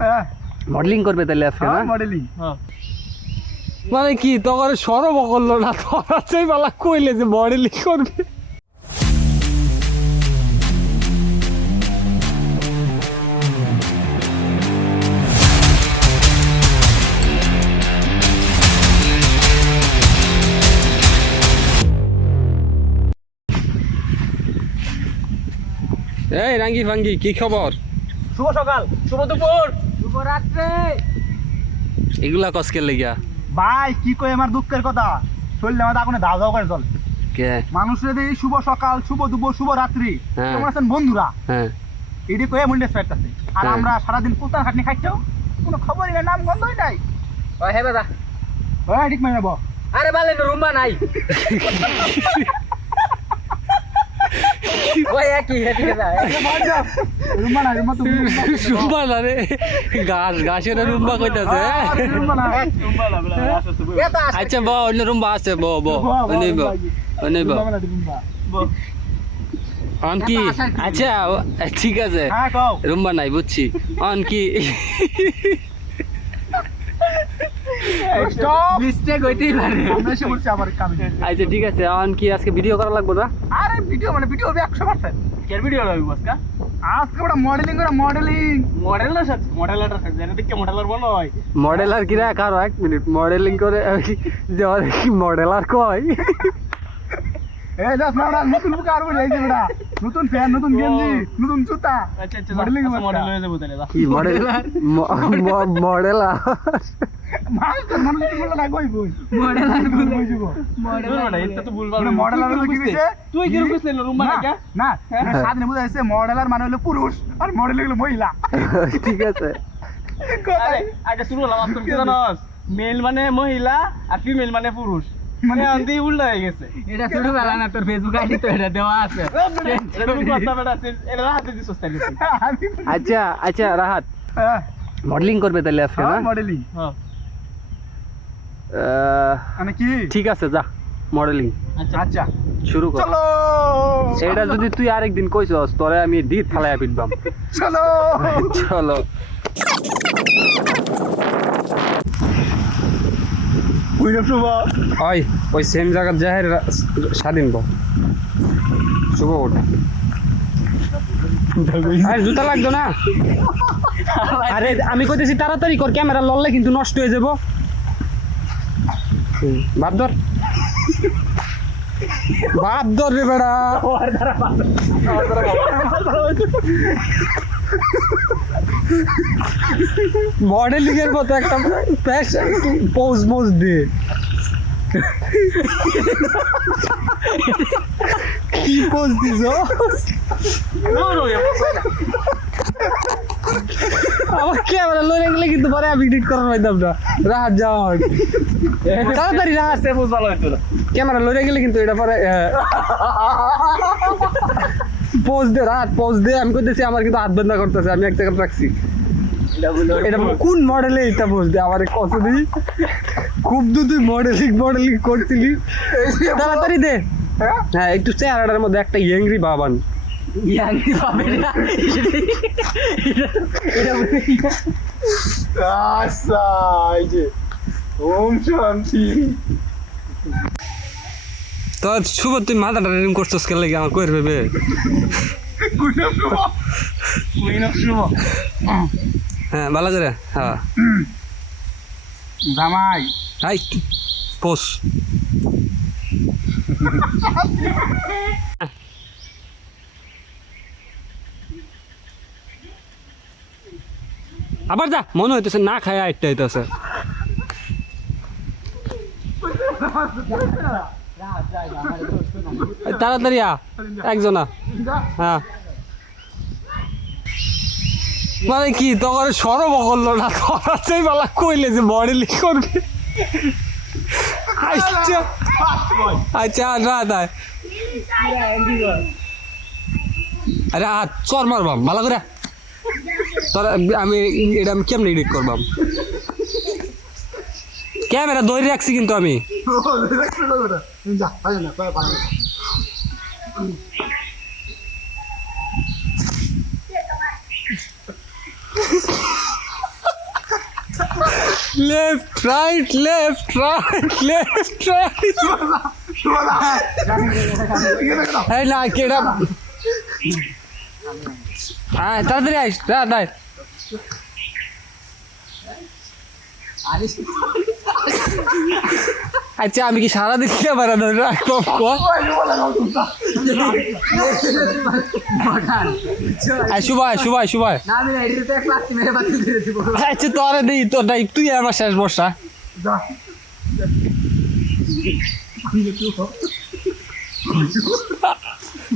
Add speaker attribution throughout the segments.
Speaker 1: হ্যাঁ
Speaker 2: মডেলিং করবে তাহলে আজকে না?
Speaker 1: মডেলিং
Speaker 2: মানে কি তোমার সরব করল না তোরা সেই বালা কইলে যে মডেলিং করবে। এই রাঙ্গি ফাঙ্গি কি খবর?
Speaker 1: শুভ সকাল শুভ দুপুর।
Speaker 2: এগুলা কসকে লেগিয়া?
Speaker 1: ভাই কি কই আমার দুঃখের কথা? শরীরে আমাদের আগুনে ধাও ধাও করে চলে
Speaker 2: কে?
Speaker 1: মানুষের এই শুভ সকাল শুভ দুপুর শুভ রাত্রি।
Speaker 2: হ্যাঁ।
Speaker 1: কেমন আছেন বন্ধুরা।
Speaker 2: হ্যাঁ।
Speaker 1: এটি কয়ে মুন্ডে ফেরতেছে আর
Speaker 2: হ্যাঁ।
Speaker 1: আমরা সারাদিন পুতান খাটনি খাইছো কোনো খবরই নাই নাম গন্ধই নাই।
Speaker 3: হে দাদা
Speaker 1: ওই ঠিক মানে
Speaker 3: আরে বালে রুম্বা নাই। ওই একই হে ঠিক আছে
Speaker 1: রুম্বা না রুম্বা তুমি
Speaker 2: রুম্বা না রে। গাছ গাছের রুম্বা কইতাছে
Speaker 1: রুম্বা না
Speaker 3: তো
Speaker 2: আচ্ছা ব অন্য রুম্বা আছে ব ব অনেক ব অনেক ব।
Speaker 1: রুম্বা
Speaker 2: অন কি? আচ্ছা ঠিক আছে।
Speaker 1: হ্যাঁ
Speaker 2: রুম্বা নাই বুঝছি। অন কি?
Speaker 3: মিস্টেক হইতেই পারে।
Speaker 1: আমরা এসে বলছি আবার কামে
Speaker 2: আচ্ছা ঠিক আছে অন কি আজকে ভিডিও করা লাগবে না
Speaker 1: আরে ভিডিও মানে ভিডিও হবে একশো পার্সেন্ট
Speaker 3: কের ভিডিও বসকা
Speaker 1: আজকে? ওটা মডেলিং করে মডেলিং
Speaker 3: মডেল না সাথে সাথে জানি দেখে মডেলার বনো হয়
Speaker 2: মডেলার কি রাখ আরও এক মিনিট মডেলিং করে যে কি মডেলার কয়?
Speaker 1: এই দাস না ওটা নতুন বুক আর বলে এই নতুন ফ্যান নতুন গেঞ্জি নতুন জুতা।
Speaker 3: আচ্ছা আচ্ছা মডেল
Speaker 1: বসকা।
Speaker 3: হয়ে যাব তাহলে
Speaker 2: কি মডেল মডেলার
Speaker 1: না মডেলার মানে মডেলার কি দিছে
Speaker 3: তুই কি রূপ ছিল রুম্বা না কে
Speaker 1: না না সাধনে বুঝা যাচ্ছে মডেলার মানে হলো পুরুষ আর মডেল হলো মহিলা।
Speaker 2: ঠিক আছে।
Speaker 3: আগে শুরু হলাম কি মেল মানে মহিলা আর ফিমেল মানে পুরুষ। মানে আন্দি উল্টা হয়ে গেছে।
Speaker 4: এটা ছোটবেলা না তোর ফেসবুক আইডি তো এটা দেওয়া আছে।
Speaker 2: আচ্ছা আচ্ছা রাহাত।
Speaker 1: হ্যাঁ।
Speaker 2: মডেলিং করবে তাহলে আজকে না?
Speaker 1: মডেলিং
Speaker 3: হ্যাঁ।
Speaker 1: মানে কি?
Speaker 2: ঠিক আছে যা মডেলিং
Speaker 3: আচ্ছা।
Speaker 1: আচ্ছা।
Speaker 2: শুরু কর।
Speaker 1: চলো!
Speaker 2: এটা যদি তুই আরেকদিন কইছস তোরে আমি দি ফালাইয়া পিটবাম
Speaker 1: চলো!
Speaker 2: চলো।
Speaker 1: উইনা প্রভা?
Speaker 2: ওই ওই সেম জায়গার জাহের স্বাধীন বল। শুভ ওটা আরে জুতা লাগতো না? আরে আমি কইতেছি তাড়াতাড়ি কর ক্যামেরা লড়লে কিন্তু নষ্ট হয়ে যাব। বাপ ধর। বাপ ধর রে বেড়া। মডেলিং এর মতো একটা পোজ মোজ দে। কি পোজ দিছ? আমার ক্যামেরা লড়ে গেলে কিন্তু পরে আমি এডিট করার পাইতাম না রাহাত যাওয়া হয়। তাড়াতাড়ি রাহাত।
Speaker 3: সে বুঝ ভালো হইতো না।
Speaker 2: ক্যামেরা লড়ে গেলে কিন্তু এটা পরে পোজ দে রাত পোজ দে। আমি কইতেছি আমার কিন্তু হাত বন্ধ করতেছে আমি এক জায়গায় রাখছি। এটা কোন মডেলে এটা পোজ দে? আমার কত দি খুব তো তুই মডেলিং মডেলিং করছিলি তাড়াতাড়ি দে। হ্যাঁ? একটু চেহারাটার মধ্যে একটা ইয়েংরি বাবান
Speaker 4: ইয়াঙ্গি পাবে না এটা
Speaker 1: আচ্ছা এই যে ওম শান্তি
Speaker 2: তো শুভ তুই মাথাটা এরকম করছিস কেন লাগে আমার কই ভেবে? হ্যাঁ ভালো করে হ্যাঁ।
Speaker 1: জামাই।
Speaker 2: হাই পোস আবার যা, মনে হইতেছে না খায় আটটা হইতেছে তাড়াতাড়ি আ, একজনা। হ্যাঁ। মানে কি তখন সরব করল না তোরা সেই বেলা কইলে যে মডেলিং করবে। আচ্ছা। আচ্ছা না না আরে আর চর মারবাম ভালো করে। তোরা আমি এটা আমি কেমনে এডিট করবাম? ক্যামেরা ধরে রাখছি কিন্তু আমি। Left right left right left right এই না কেডা হ্যাঁ তাড়াতাড়ি আইস তাড়াতাড়ি আচ্ছা আমি কি আয়
Speaker 4: এক লাথি মেরে বাতিল করে দিব
Speaker 2: আচ্ছা তোরে দিই, তোর নাই তুই আমার শেষ বর্ষা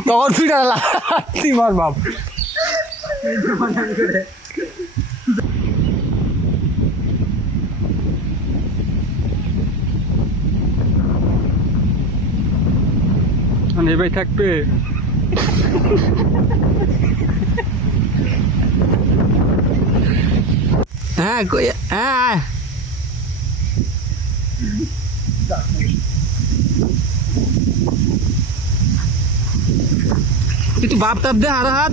Speaker 2: তখন ফিটা লাত্তি মার, বাপ। মানে ভাই থাকবে হ্যাঁ হ্যাঁ একটু বাপ টাপ দে হারা হাত।